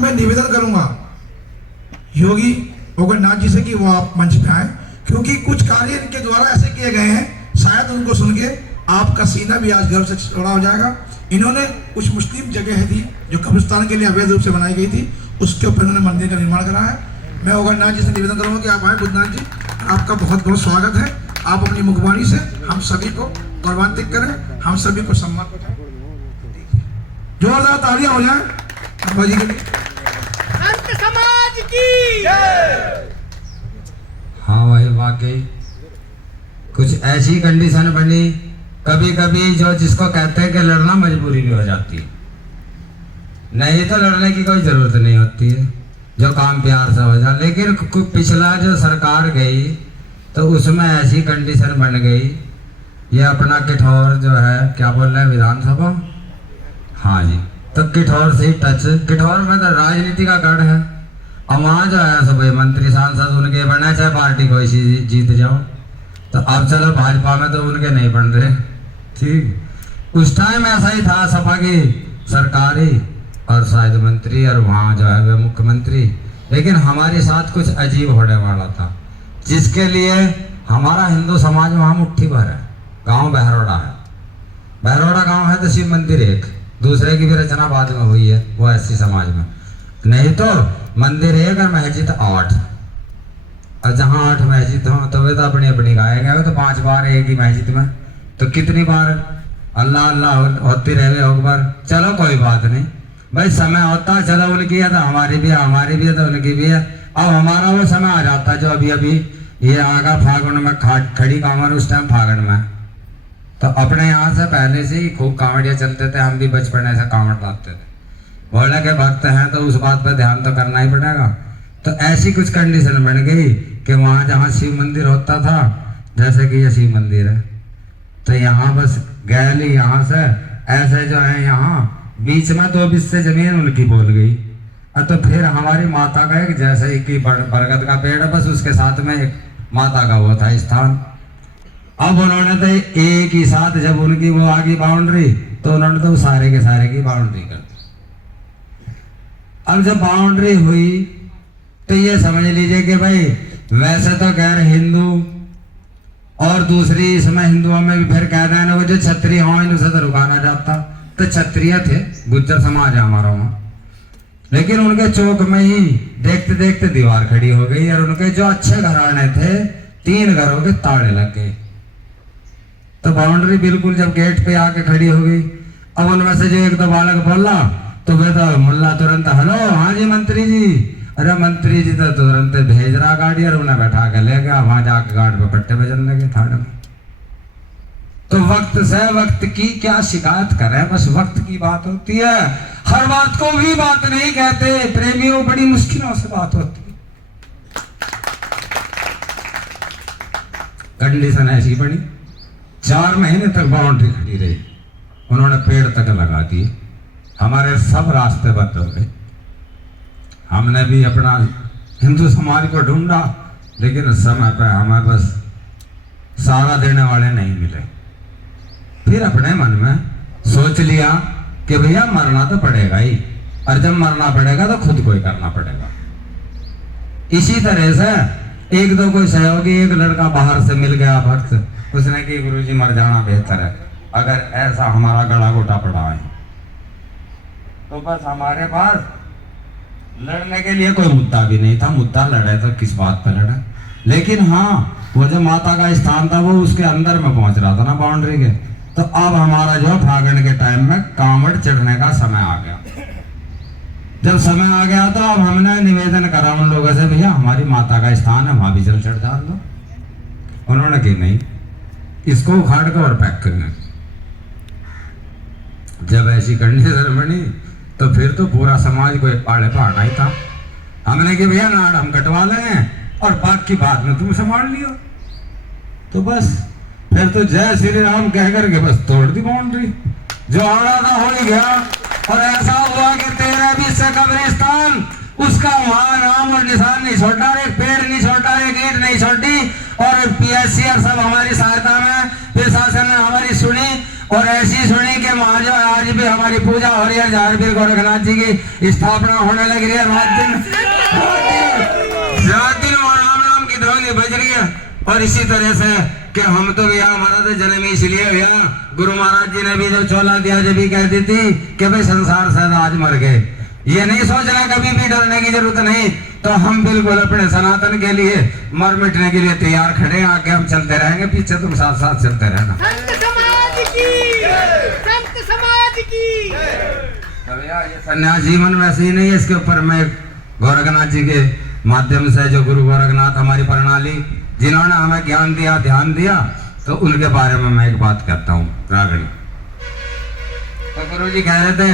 मैं निवेदन करूंगा योगी ओगरनाथ जी से कि वो आप मंच पे आए, क्योंकि कुछ कार्य इनके द्वारा ऐसे किए गए हैं, शायद उनको सुन के आपका सीना भी आज गर्व से चौड़ा हो जाएगा। इन्होंने कुछ मुस्लिम जगह थी जो कब्रिस्तान के लिए अवैध रूप से बनाई गई थी, उसके ऊपर इन्होंने मंदिर का निर्माण करा है। मैं ओगरनाथ जी से निवेदन करूंगा कि आप आए। बुद्धनाथ जी, आपका बहुत बहुत स्वागत है। आप अपनी मुखबाणी से हम सभी को गौरवान्वित करें, हम सभी को सम्मान करें। जोरदार तालियां हो जाए अब्बा जी के लिए। संत समाज की हाँ भाई, वाकई कुछ ऐसी कंडीशन बनी, कभी कभी जो जिसको कहते हैं कि लड़ना मजबूरी भी हो जाती है, नहीं तो लड़ने की कोई जरूरत नहीं होती है, जो काम प्यार से हो जाए। लेकिन पिछला जो सरकार गई तो उसमें ऐसी कंडीशन बन गई, ये अपना किठौर जो है क्या बोल रहे हैं विधानसभा, हाँ जी, तो किठौर से ही टच, किठौर में तो राजनीति का गढ़ है। अब वहाँ जो है सब मंत्री सांसद उनके बने, चाहे पार्टी कोई जीत जाओ। तो अब चलो भाजपा में तो उनके नहीं बन रहे, ठीक। उस टाइम ऐसा ही था, सपा की सरकारी और शायद मंत्री और वहाँ जो है वे मुख्यमंत्री। लेकिन हमारे साथ कुछ अजीब होने वाला था, जिसके लिए हमारा हिंदू समाज वहाँ मुट्ठी भर है। गांव बहरोड़ा है, बहरोड़ा गांव है तो शिव मंदिर एक, दूसरे की भी रचना बाद में हुई है वो ऐसी समाज में, नहीं तो मंदिर एक और मस्जिद 8। और जहाँ 8 मस्जिद हो तो वे तो अपनी अपनी गाएंगे, तो 5 बार एक ही मस्जिद में, तो कितनी बार अल्लाह अल्लाह होती रहे एक बार। चलो कोई बात नहीं भाई, समय होता चलो उनकी है तो हमारी भी है, हमारी भी है तो उनकी भी है। अब हमारा वो समय आ जाता जो अभी अभी ये आगा फागुन में खड़ी कांवर, उस टाइम फागुन में, तो अपने यहाँ से पहले से ही खूब कांवड़िया चलते थे, हम भी बचपन ऐसे कांवड़ लाते थे। बोले के भक्त हैं तो उस बात पर ध्यान तो करना ही पड़ेगा। तो ऐसी कुछ कंडीशन बन गई कि वहाँ जहाँ शिव मंदिर होता था, जैसे कि ये शिव मंदिर है, तो यहाँ बस गैली यहाँ से ऐसे जो है यहाँ बीच में 2 बिस्से जमीन उनकी बोल गई। और तो फिर हमारी माता का एक जैसे कि बरगद का पेड़ है, बस उसके साथ में एक माता का वो था स्थान। अब उन्होंने तो एक ही साथ जब उनकी वो आगे बाउंड्री, तो उन्होंने तो सारे के सारे की बाउंड्री कर दी। अब जब बाउंड्री हुई तो ये समझ लीजिए कि भाई वैसे तो गैर हिंदू, और दूसरी इसमें हिंदुओं में भी फिर कह रहे हैं जो क्षत्रिय हो इनसे तो रुकाना जाता, तो क्षत्रिय थे, गुज्जर समाज है हमारा वहाँ। लेकिन उनके चौक में ही देखते देखते दीवार खड़ी हो गई, और उनके जो अच्छे घराने थे 3 घरों के ताले लग गए। तो बाउंड्री बिल्कुल जब गेट पे आके खड़ी हो गई, अब उनमें से जो 1-2 बालक बोला तो वे तो मुल्ला तुरंत हेलो हाँ जी मंत्री जी, अरे मंत्री जी तो तुरंत भेज रहा गाड़ी, और उन्हें बैठा के ले गया। वहां जाके गार्ड पे पट्टे बजने लगे थाने में। तो वक्त से वक्त की क्या शिकायत करें, बस वक्त की बात होती है। हर बात को भी बात नहीं कहते प्रेमियों, बड़ी मुश्किलों से बात होती है। कंडीशन ऐसी बनी, 4 महीने तक बाउंड्री खड़ी रही, उन्होंने पेड़ तक लगा दिए, हमारे सब रास्ते बंद हो गए। हमने भी अपना हिंदू समाज को ढूंढा, लेकिन उस समय पे हमें बस सहारा देने वाले नहीं मिले। फिर अपने मन में सोच लिया कि भैया मरना तो पड़ेगा ही, और जब मरना पड़ेगा तो खुद को ही करना पड़ेगा। इसी तरह से 1-2 कोई सहयोगी, एक लड़का बाहर से मिल गया भक्त, उसने कि गुरुजी मर जाना बेहतर है, अगर ऐसा हमारा गला घोटा पड़ा है तो बस हमारे पास लड़ने के लिए कोई मुद्दा भी नहीं था। मुद्दा लड़े तो किस बात पर लड़े, लेकिन हाँ वो जो माता का स्थान था वो उसके अंदर में पहुंच रहा था ना बाउंड्री के। तो अब हमारा जो फागुन के टाइम में कांवड़ चढ़ने का समय आ गया। जब समय आ गया तो अब हमने निवेदन करा उन लोगों से, भैया हमारी माता का स्थान है, वहां भी जल चढ़ डाल दो। उन्होंने कि नहीं, इसको उखाड़ कर और पैक करना। जब ऐसी कंडीशन बनी तो फिर तो पूरा समाज को एक पाड़े पहाड़ा ही था। हमने कि भैया नाड़ हम कटवा लेंगे और बाकी बात में तुम संभाल लियो। तो बस फिर तो जय श्री राम कह करके बस तोड़ दी बाउंड्री। जो आना था हो ही गया, और ऐसा हुआ कि 13 20 कब्रिस्तान, उसका वहां नाम और निशान नहीं छोटा, एक पेड़ नहीं छोटा, एक ईंट नहीं छोटी। और PSC और सब हमारी सहायता में प्रशासन ने हमारी सुनी, और ऐसी सुनी कि आज आज भी हमारी पूजा हो रही है, झारवीर गोरखनाथ जी की स्थापना होने लग रही है। रात दिन और राम राम की ध्वनि बज रही है। और इसी तरह से कि हम तो भैया हमारा तो जन्म इसलिए भैया गुरु महाराज जी ने भी जो चोला दिया जब भी कहती थी कि भाई संसार से आज मर गए, ये नहीं सोच रहा, कभी भी डरने की जरूरत नहीं। तो हम बिल्कुल अपने सनातन के लिए मर मिटने के लिए तैयार खड़े हैं। आगे हम चलते रहेंगे, पीछे तुम साथ साथ चलते रहना। संत समाज की, संत समाज की। तो भैया ये सन्यास जीवन वैसे ही नहीं है, इसके ऊपर मैं गोरखनाथ जी के माध्यम से जो गुरु गोरखनाथ हमारी प्रणाली जिन्होंने हमें ज्ञान दिया, ध्यान दिया, तो उनके बारे में मैं एक बात कहता हूँ। रागड़ी तो गुरु जी कह रहे थे,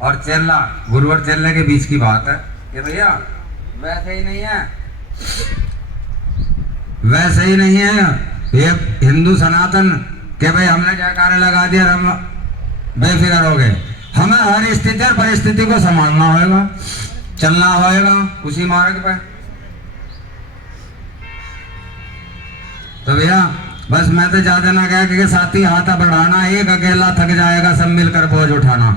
और चेला, गुरु और चेले के बीच की बात है कि भैया वैसे ही नहीं है, वैसे ही नहीं है ये हिंदू सनातन के भाई हमने जयकारे लगा दिया और हम बेफिक्र हो गए। हमें हर स्थिति और परिस्थिति को संभालना होगा, चलना होगा उसी मार्ग पर। तो भैया बस मैं तो ज्यादा ना कह के साथी हाथ बढ़ाना, एक अकेला थक जाएगा, सब मिलकर बोझ उठाना।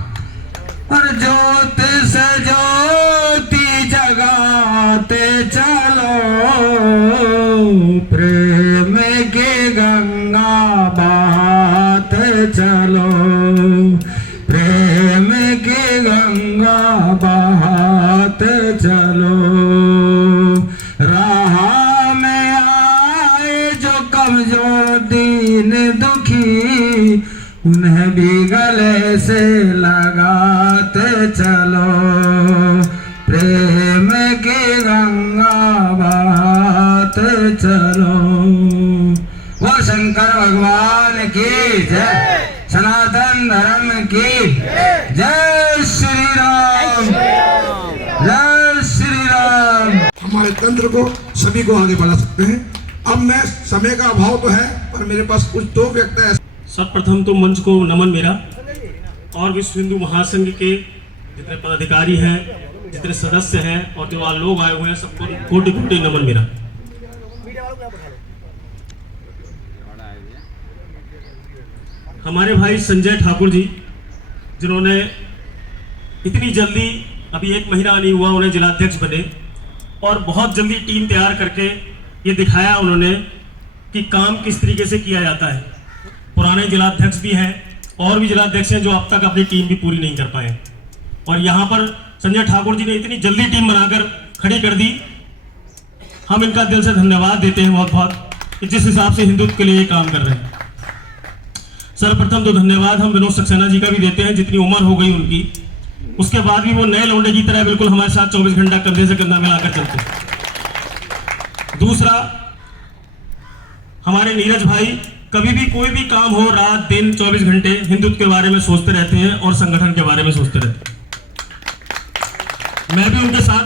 और ज्योत से ज्योति जगाते चलो, प्रेम की गंगा बहाते चलो, प्रेम की गंगा बहाते चलो। राह में आए जो कमजोर दीन दुखी, उन्हें भी गले से लगाते चलो, प्रेम की गंगा बहाते चलो। वो शंकर भगवान की जय, सनातन धर्म की जय श्री राम, जय श्री राम। हमारे तंत्र को सभी को आगे बढ़ा सकते हैं। अब मैं समय का अभाव तो है, पर मेरे पास कुछ दो व्यक्ति ऐसे। सर्वप्रथम तो मंच को नमन मेरा, और विश्व हिंदू महासंघ के जितने पदाधिकारी हैं, जितने सदस्य हैं और जो लोग आए हुए हैं, सबको कोटि कोटि नमन मेरा। हमारे भाई संजय ठाकुर जी, जिन्होंने इतनी जल्दी, अभी 1 महीना नहीं हुआ उन्हें जिलाध्यक्ष बने, और बहुत जल्दी टीम तैयार करके ये दिखाया उन्होंने कि काम किस तरीके से किया जाता है। पुराने जिलाध्यक्ष भी हैं और भी जिलाध्यक्ष हैं जो अब तक अपनी टीम भी पूरी नहीं कर पाए, और यहाँ पर संजय ठाकुर जी ने इतनी जल्दी टीम बनाकर खड़ी कर दी। हम इनका दिल से धन्यवाद देते हैं बहुत बहुत, कि जिस हिसाब से हिंदुत्व के लिए ये काम कर रहे हैं। सर्वप्रथम तो धन्यवाद हम विनोद सक्सेना जी का भी देते हैं, जितनी उम्र हो गई उनकी, उसके बाद भी वो नए लौंडे की तरह बिल्कुल हमारे साथ 24 घंटा कंधे से कंधा मिलाकर चलते। दूसरा, हमारे नीरज भाई कभी भी कोई भी काम हो, रात दिन 24 घंटे हिंदुत्व के बारे में सोचते रहते हैं और संगठन के बारे में सोचते रहते हैं। मैं भी उनके साथ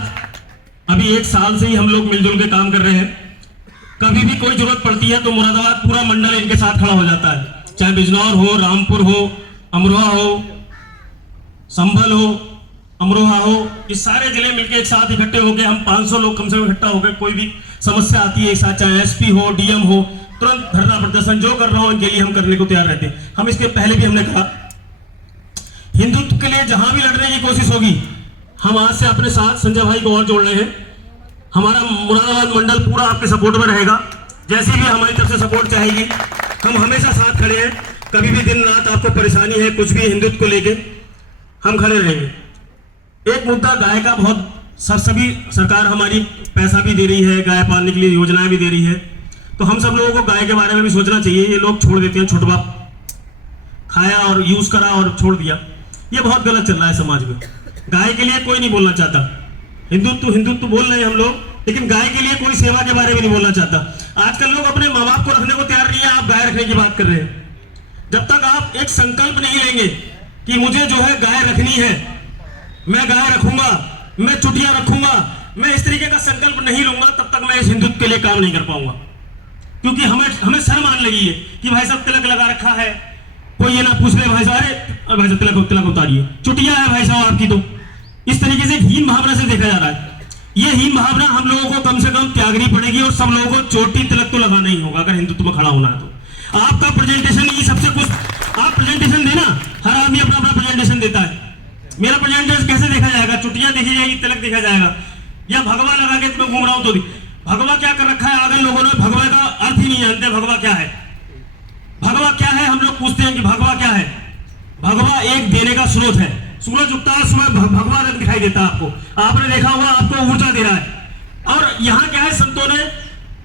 अभी 1 साल से ही हम लोग मिलजुल के काम कर रहे हैं। कभी भी कोई जरूरत पड़ती है तो मुरादाबाद पूरा मंडल इनके साथ खड़ा हो जाता है, चाहे बिजनौर हो, रामपुर हो, अमरोहा हो, संभल हो, अमरोहा हो, इस सारे जिले मिलकर एक साथ इकट्ठे होकर हम 500 लोग कम से कम इकट्ठा होकर कोई भी समस्या आती है एक साथ, चाहे एसपी हो, डीएम हो, तुरंत धरना प्रदर्शन जो कर रहा हो इनके लिए हम करने को तैयार रहते हैं। हम इसके पहले भी हमने कहा, हिंदुत्व के लिए जहां भी लड़ने की कोशिश होगी, हम आज से अपने साथ संजय भाई को और जोड़ रहे हैं। हमारा मुरादाबाद मंडल पूरा आपके सपोर्ट में रहेगा, जैसी भी हमारी तरफ से सपोर्ट चाहेगी हम हमेशा साथ खड़े हैं। कभी भी दिन रात आपको परेशानी है कुछ भी हिंदुत्व को लेके, हम खड़े रहेंगे। एक मुद्दा गाय का, बहुत सभी सरकार हमारी पैसा भी दे रही है, गाय पालने के लिए योजनाएं भी दे रही है, तो हम सब लोगों को गाय के बारे में भी सोचना चाहिए। ये लोग छोड़ देते हैं, छोटवा खाया और यूज करा और छोड़ दिया, ये बहुत गलत चल रहा है समाज में। गाय के लिए कोई नहीं बोलना चाहता, हिंदुत्व हिंदुत्व बोल रहे हैं हम लोग, लेकिन गाय के लिए कोई सेवा के बारे में नहीं बोलना चाहता। आजकल लोग अपने माँ बाप को रखने को तैयार नहीं है, आप गाय रखने की बात कर रहे हैं। जब तक आप एक संकल्प नहीं लेंगे कि मुझे जो है गाय रखनी है, मैं गाय रखूंगा, मैं चुटिया रखूंगा, मैं इस तरीके का संकल्प नहीं लूंगा, तब तक मैं इस हिंदुत्व के लिए काम नहीं कर पाऊंगा। क्योंकि हमें शर्म आने लगी है कि भाई साहब तिलक लगा रखा है, कोई ये ना पूछ ले भाई साहब, अरे भाई साहब तिलक उतारिए, चुटिया है भाई साहब आपकी, तो इस तरीके से हीन भावना से देखा जा रहा है। ये हीन भावना हम लोगों को कम से कम त्यागनी पड़ेगी, और सब लोगों को चोटी तिलक तो लगाना ही होगा अगर हिंदुत्व में खड़ा होना है। तो आपका प्रेजेंटेशन ही सबसे कुछ आप प्रेजेंटेशन देना, हर आदमी अपना अपना प्रेजेंटेशन देता है। मेरा प्रेजेंटेशन कैसे देखा जाएगा? चुटिया देखी जाएगी, तिलक देखा जाएगा, या भगवा लगा के मैं घूम रहा हूं तो भी भगवा क्या कर रखा है? आगे लोगों ने भगवा का अर्थ ही नहीं जानते। भगवा क्या है? भगवा क्या है? हम लोग पूछते हैं कि भगवा क्या है? भगवा एक देने का स्रोत है। सूरज उगता है, सुबह भगवा रंग दिखाई देता है आपको, आपने देखा होगा, आपको ऊर्जा दे रहा है। और यहाँ क्या है, संतों ने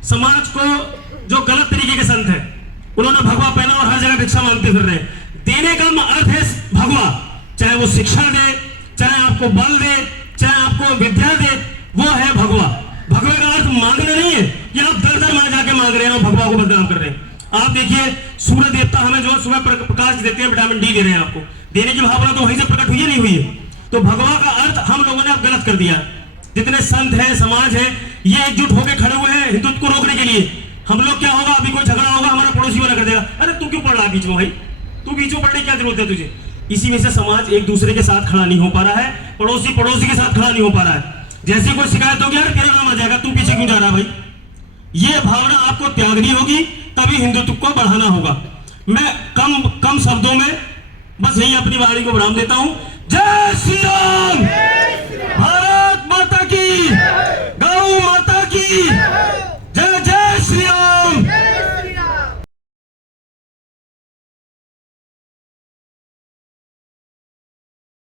समाज को, जो गलत तरीके के संत है, उन्होंने भगवा पहना और हर जगह भिक्षा मांगते फिर रहे। देने का अर्थ है भगवा, चाहे वो शिक्षा दे, चाहे आपको बल दे, चाहे आपको विद्या दे, वो है भगवा। भगवा का अर्थ मांगना नहीं है कि आप दर दर में जाके मांग रहे हैं और भगवा को बदनाम कर रहे हैं। आप देखिए, सूर्य देवता हमें जो सुबह प्रकाश देते हैं, विटामिन डी दे रहे हैं आपको, देने की भावना तो वहीं से प्रकट हुई है, नहीं हुई है? तो भगवा का अर्थ हम लोगों ने अब गलत कर दिया। जितने संत हैं, समाज है, ये एकजुट होकर खड़े हुए हैं हिंदुत्व को रोकने के लिए। हम लोग क्या होगा, अभी कोई झगड़ा होगा, हमारा पड़ोसी वाला कर देगा, अरे तू क्यों पड़ रहा है बीच में भाई, तू बीच में पड़ने की क्या जरूरत है तुझे? इसी में से समाज एक दूसरे के साथ खड़ा नहीं हो पा रहा है, पड़ोसी पड़ोसी के साथ खड़ा नहीं हो पा रहा है। जैसे कोई शिकायत होगी, अरे तेरा नाम आ जाएगा, तू पीछे क्यों जा रहा है भाई? ये भावना आपको त्यागनी होगी, तभी हिंदुत्व को बढ़ाना होगा। मैं कम शब्दों में बस यही अपनी वाणी को विराम देता हूं। जय श्री राम, भारत माता की, गौ माता की।